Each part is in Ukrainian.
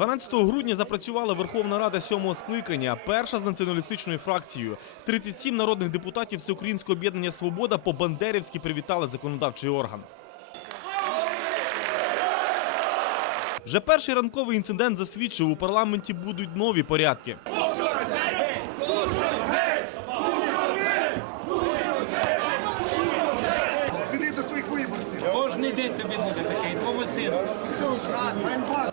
12 грудня запрацювала Верховна Рада сьомого скликання, перша з націоналістичною фракцією. 37 народних депутатів Всеукраїнського об'єднання Свобода по Бандерівськи привітали законодавчий орган. Вже перший ранковий інцидент засвідчив, у парламенті будуть нові порядки. Кожний день тобі буде такий, твого сина.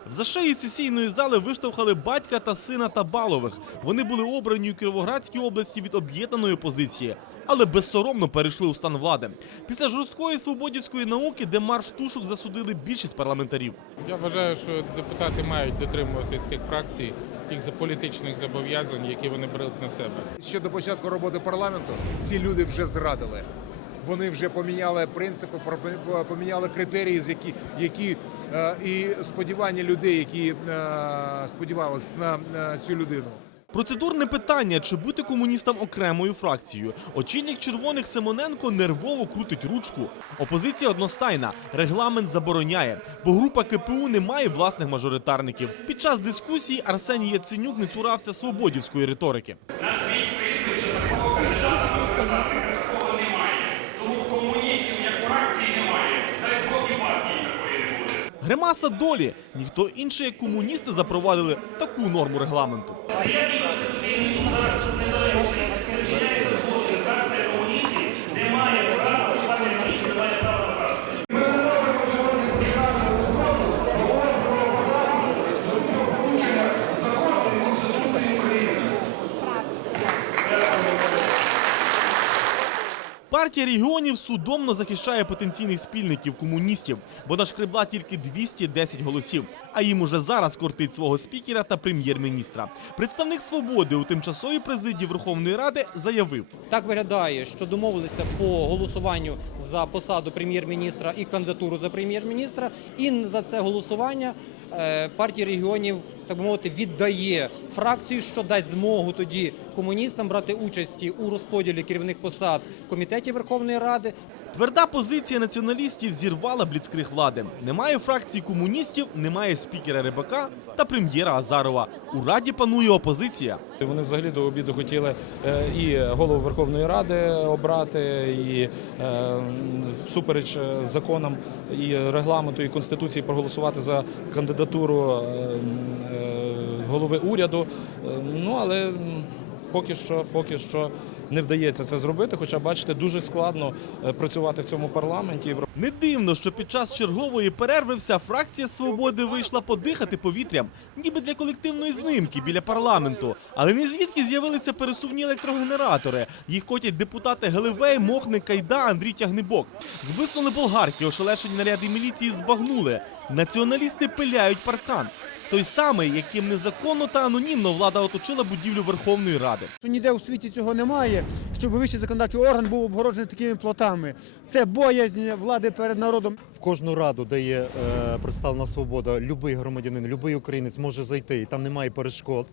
В зашиї сесійної зали виштовхали батька та сина Табалових. Вони були обрані у Кіровоградській області від об'єднаної опозиції, але безсоромно перейшли у стан влади. Після жорсткої свободівської науки, де марш тушок засудили більшість парламентарів. Я вважаю, що депутати мають дотримуватись тих фракцій, тих за- політичних зобов'язань, які вони беруть на себе. Ще до початку роботи парламенту ці люди вже зрадили. Вони вже поміняли принципи, поміняли критерії, з які, які е, і сподівання людей, які е, сподівалися на цю людину. Процедурне питання, чи бути комуністам окремою фракцією. Очільник червоних Симоненко нервово крутить ручку. Опозиція одностайна. Регламент забороняє, бо група КПУ не має власних мажоритарників. Під час дискусії Арсеній Яценюк не цурався свободівської риторики. Гримаса долі. Ніхто інший, як комуністи, запровадили таку норму регламенту. Партія регіонів судомно захищає потенційних спільників комуністів, бо нашкребла тільки 210 голосів. А їм уже зараз кортить свого спікера та прем'єр-міністра. Представник свободи у тимчасовій президії Верховної Ради заявив: Так виглядає, що домовилися по голосуванню за посаду прем'єр-міністра і кандидатуру за прем'єр-міністра. І за це голосування е, партія регіонів, так би мовити, віддає фракцію, що дасть змогу тоді комуністам брати участі у розподілі керівних посад комітетів Верховної Ради. Тверда позиція націоналістів зірвала бліцкриг влади. Немає фракції комуністів, немає спікера Рибака та прем'єра Азарова. У раді панує опозиція. Вони взагалі до обіду хотіли е, і голову Верховної Ради обрати, і е, всупереч законам і регламенту і конституції проголосувати за кандидатуру е, е, голови уряду. Е, Ну але поки що, поки що не вдається це зробити. Хоча бачите, дуже складно е, працювати в цьому парламенті. Не дивно, що під час чергової перерви вся фракція свободи вийшла подихати повітрям, ніби для колективної знимки біля парламенту. Але не звідки з'явилися пересувні електрогенератори. Їх котять депутати Геливей, Мохник, Кайда, Андрій Тягнебок. Збиснули болгарки, ошелешені наряди міліції збагнули. Націоналісти пиляють паркан. Той самий, яким незаконно та анонімно влада оточила будівлю Верховної Ради. ніде у світі цього немає, щоб вищий законодавчий орган був обгороджений такими плотами. Це боязнь влади перед народом. В кожну раду, де є е, представлена свобода, будь-який громадянин, будь-який українець може зайти, і там немає перешкод.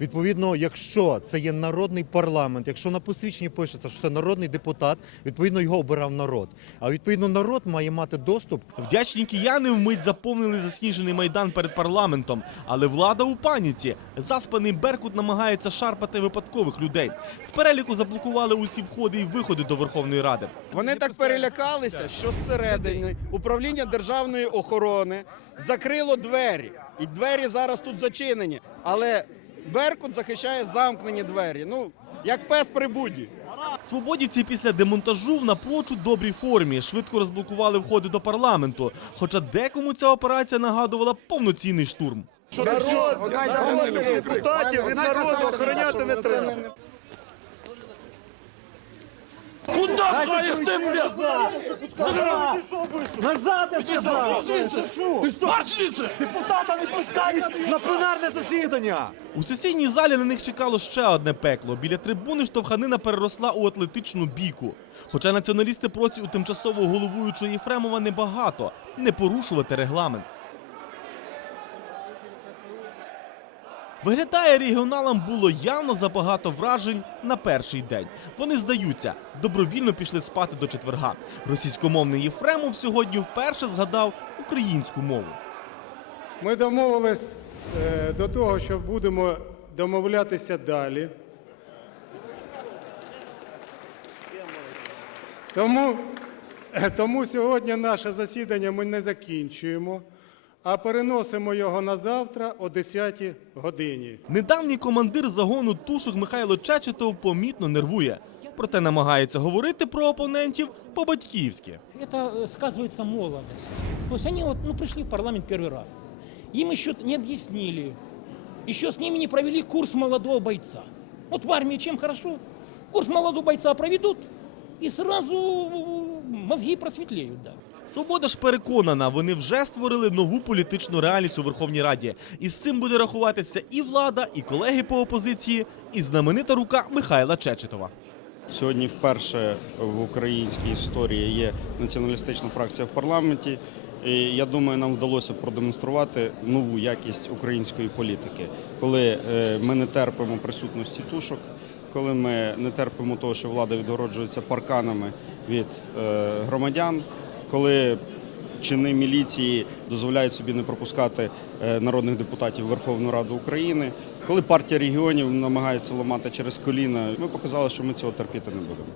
Відповідно, якщо це є народний парламент, якщо на посвідченні пишеться, що це народний депутат, відповідно його обирав народ. А відповідно народ має мати доступ Вдячні кияни вмить заповнили засніжений майдан перед парламентом, але влада у паніці. Заспаний Беркут намагається шарпати випадкових людей. З переліку заблокували усі входи і виходи до Верховної Ради. Вони так перелякалися, що зсередини управління державної охорони закрило двері, і двері зараз тут зачинені. Але Беркут захищає замкнені двері. Ну як пес при буді. Свободівці після демонтажу в напрочуд добрій формі швидко розблокували входи до парламенту. Хоча декому ця операція нагадувала повноцінний штурм. депутатів від народу охороняти не треба. У сесійній залі на них чекало ще одне пекло. Біля трибуни штовханина переросла у атлетичну бійку. Хоча націоналісти просять у тимчасово головуючого Єфремова небагато не порушувати регламент. Виглядає, регіоналам було явно забагато вражень на перший день. Вони здаються, добровільно пішли спати до четверга. Російськомовний Єфремов сьогодні вперше згадав українську мову. Ми домовились е, до того, що будемо домовлятися далі. Тому, тому сьогодні наше засідання ми не закінчуємо, а переносимо його на завтра о 10 годині. Недавній командир загону тушок Михайло Чечетов помітно нервує. Проте намагається говорити про опонентів по-батьківськи. это э, сказывается молодость. То есть они вот, ну, пришли в парламент первый раз. Им еще не объяснили, еще с ними не провели курс молодого бойца. Вот в армии чем хорошо? Курс молодого бойца проведут, и сразу мозги просветлеют, да. Свобода ж переконана, вони вже створили нову політичну реальність у Верховній Раді. І з цим буде рахуватися і влада, і колеги по опозиції, і знаменита рука Михайла Чечетова. Сьогодні вперше в українській історії є націоналістична фракція в парламенті. І я думаю, нам вдалося продемонструвати нову якість української політики, коли е, ми не терпимо присутності тушок, коли ми не терпимо того, що влада відгороджується парканами від е, громадян, коли чини міліції дозволяють собі не пропускати е, народних депутатів в Верховну Раду України. Коли партія регіонів намагається ламати через коліна, ми показали, що ми цього терпіти не будемо.